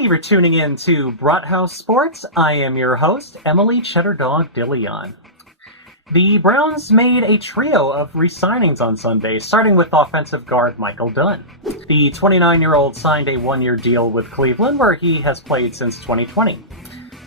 Thank you for tuning in to Brathouse Sports. I am your host, Emily Cheddar Dawg DeLeon. The Browns made a trio of re-signings on Sunday, starting with offensive guard Michael Dunn. The 29-year-old signed a one-year deal with Cleveland, where he has played since 2020.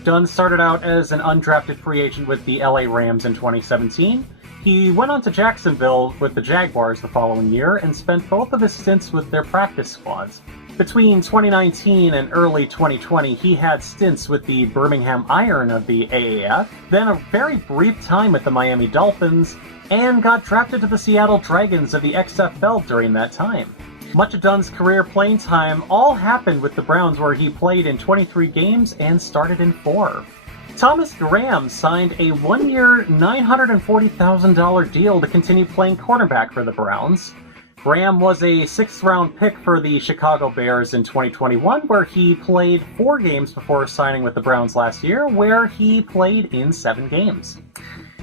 Dunn started out as an undrafted free agent with the LA Rams in 2017. He went on to Jacksonville with the Jaguars the following year and spent both of his stints with their practice squads. Between 2019 and early 2020, he had stints with the Birmingham Iron of the AAF, then a very brief time with the Miami Dolphins, and got drafted to the Seattle Dragons of the XFL during that time. Much of Dunn's career playing time all happened with the Browns, where he played in 23 games and started in 4. Thomas Graham signed a one-year, $940,000 deal to continue playing quarterback for the Browns. Graham was a 6th-round pick for the Chicago Bears in 2021, where he played 4 games before signing with the Browns last year, where he played in 7 games.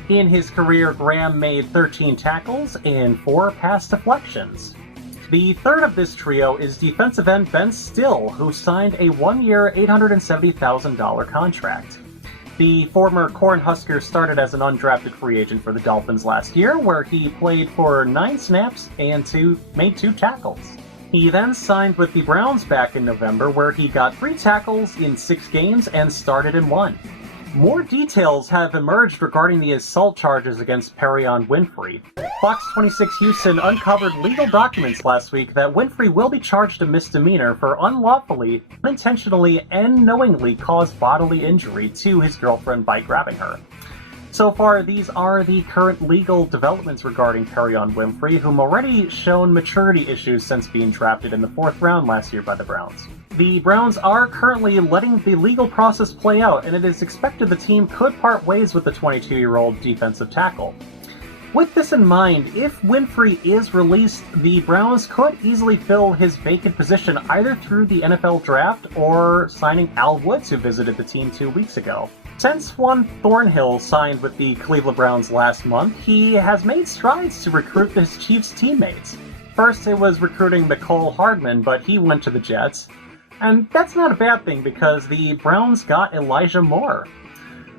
In his career, Graham made 13 tackles and 4 pass deflections. The third of this trio is defensive end Ben Stille, who signed a one-year, $870,000 contract. The former Cornhusker started as an undrafted free agent for the Dolphins last year, where he played for 9 snaps and made 2 tackles. He then signed with the Browns back in November, where he got 3 tackles in 6 games and started in 1. More details have emerged regarding the assault charges against Perrion Winfrey. Fox 26 Houston uncovered legal documents last week that Winfrey will be charged a misdemeanor for unlawfully, unintentionally, and knowingly caused bodily injury to his girlfriend by grabbing her. So far, these are the current legal developments regarding Perrion Winfrey, whom already shown maturity issues since being drafted in the 4th round last year by the Browns. The Browns are currently letting the legal process play out, and it is expected the team could part ways with the 22-year-old defensive tackle. With this in mind, if Winfrey is released, the Browns could easily fill his vacant position either through the NFL draft or signing Al Woods, who visited the team 2 weeks ago. Since Juan Thornhill signed with the Cleveland Browns last month, he has made strides to recruit his Chiefs teammates. First, it was recruiting Mecole Hardman, but he went to the Jets. And that's not a bad thing, because the Browns got Elijah Moore.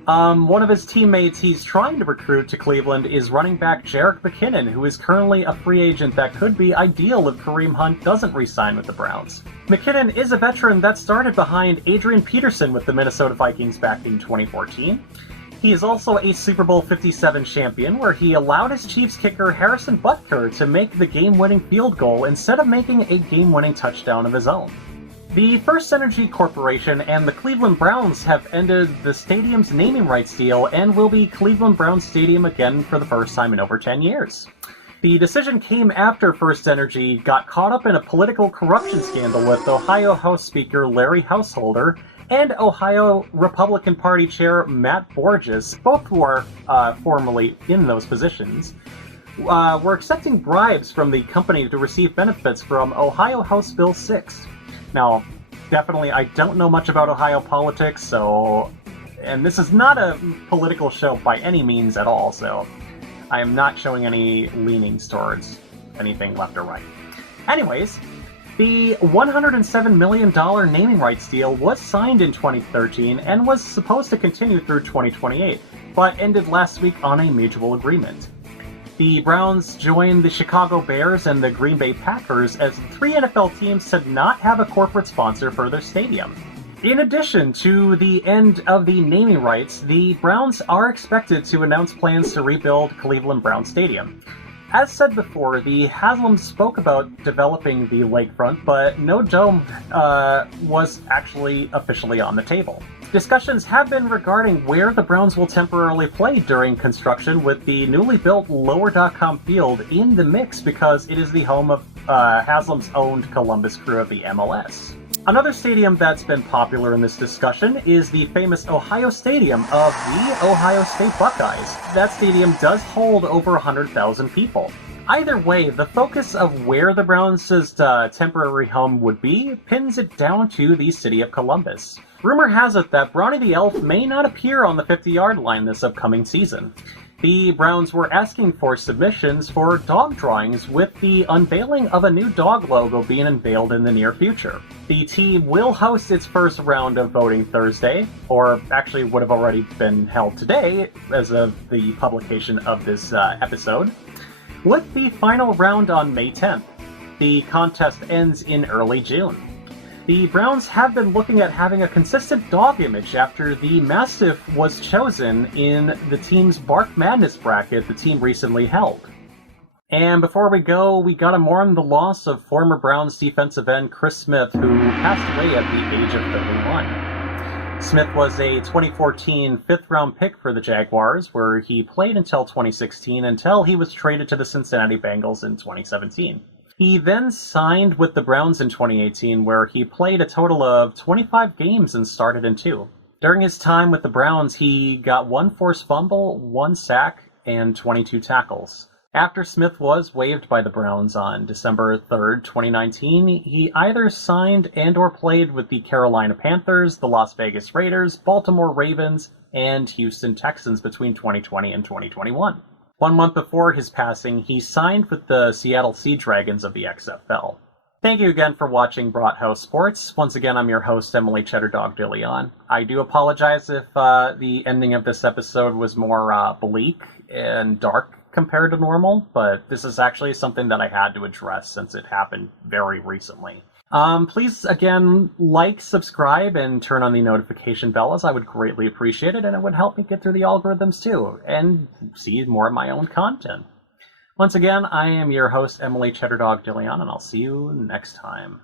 One of his teammates he's trying to recruit to Cleveland is running back Jerick McKinnon, who is currently a free agent that could be ideal if Kareem Hunt doesn't re-sign with the Browns. McKinnon is a veteran that started behind Adrian Peterson with the Minnesota Vikings back in 2014. He is also a Super Bowl 57 champion, where he allowed his Chiefs kicker Harrison Butker to make the game-winning field goal instead of making a game-winning touchdown of his own. The FirstEnergy Corporation and the Cleveland Browns have ended the stadium's naming rights deal and will be Cleveland Browns Stadium again for the first time in over 10 years. The decision came after FirstEnergy got caught up in a political corruption scandal with Ohio House Speaker Larry Householder and Ohio Republican Party Chair Matt Borges, both who are formerly in those positions, were accepting bribes from the company to receive benefits from Ohio House Bill 6. Now, definitely, I don't know much about Ohio politics, and this is not a political show by any means at all, so I am not showing any leanings towards anything left or right. Anyways, the $107 million naming rights deal was signed in 2013 and was supposed to continue through 2028, but ended last week on a mutual agreement. The Browns joined the Chicago Bears and the Green Bay Packers as the 3 NFL teams to not have a corporate sponsor for their stadium. In addition to the end of the naming rights, the Browns are expected to announce plans to rebuild Cleveland Browns Stadium. As said before, the Haslams spoke about developing the lakefront, but no dome was actually officially on the table. Discussions have been regarding where the Browns will temporarily play during construction, with the newly built Lower.com field in the mix because it is the home of Haslam's owned Columbus Crew of the MLS. Another stadium that's been popular in this discussion is the famous Ohio Stadium of the Ohio State Buckeyes. That stadium does hold over 100,000 people. Either way, the focus of where the Browns' temporary home would be pins it down to the city of Columbus. Rumor has it that Brownie the Elf may not appear on the 50-yard line this upcoming season. The Browns were asking for submissions for dog drawings, with the unveiling of a new dog logo being unveiled in the near future. The team will host its first round of voting Thursday, or actually would have already been held today as of the publication of this episode, with the final round on May 10th. The contest ends in early June. The Browns have been looking at having a consistent dog image after the Mastiff was chosen in the team's Bark Madness bracket the team recently held. And before we go, we gotta mourn the loss of former Browns defensive end Chris Smith, who passed away at the age of 31. Smith was a 2014 fifth-round pick for the Jaguars, where he played until 2016 until he was traded to the Cincinnati Bengals in 2017. He then signed with the Browns in 2018, where he played a total of 25 games and started in 2. During his time with the Browns, he got 1 forced fumble, 1 sack, and 22 tackles. After Smith was waived by the Browns on December 3rd, 2019, he either signed and or played with the Carolina Panthers, the Las Vegas Raiders, Baltimore Ravens, and Houston Texans between 2020 and 2021. 1 month before his passing, he signed with the Seattle Sea Dragons of the XFL. Thank you again for watching Brathouse Sports. Once again, I'm your host, Emily Cheddar Dog Dillion. I do apologize if the ending of this episode was more bleak and dark compared to normal, but this is actually something that I had to address since it happened very recently. Please, again, like, subscribe, and turn on the notification bell, as I would greatly appreciate it, and it would help me get through the algorithms too, and see more of my own content. Once again, I am your host, Emily Cheddar Dog Dillion, and I'll see you next time.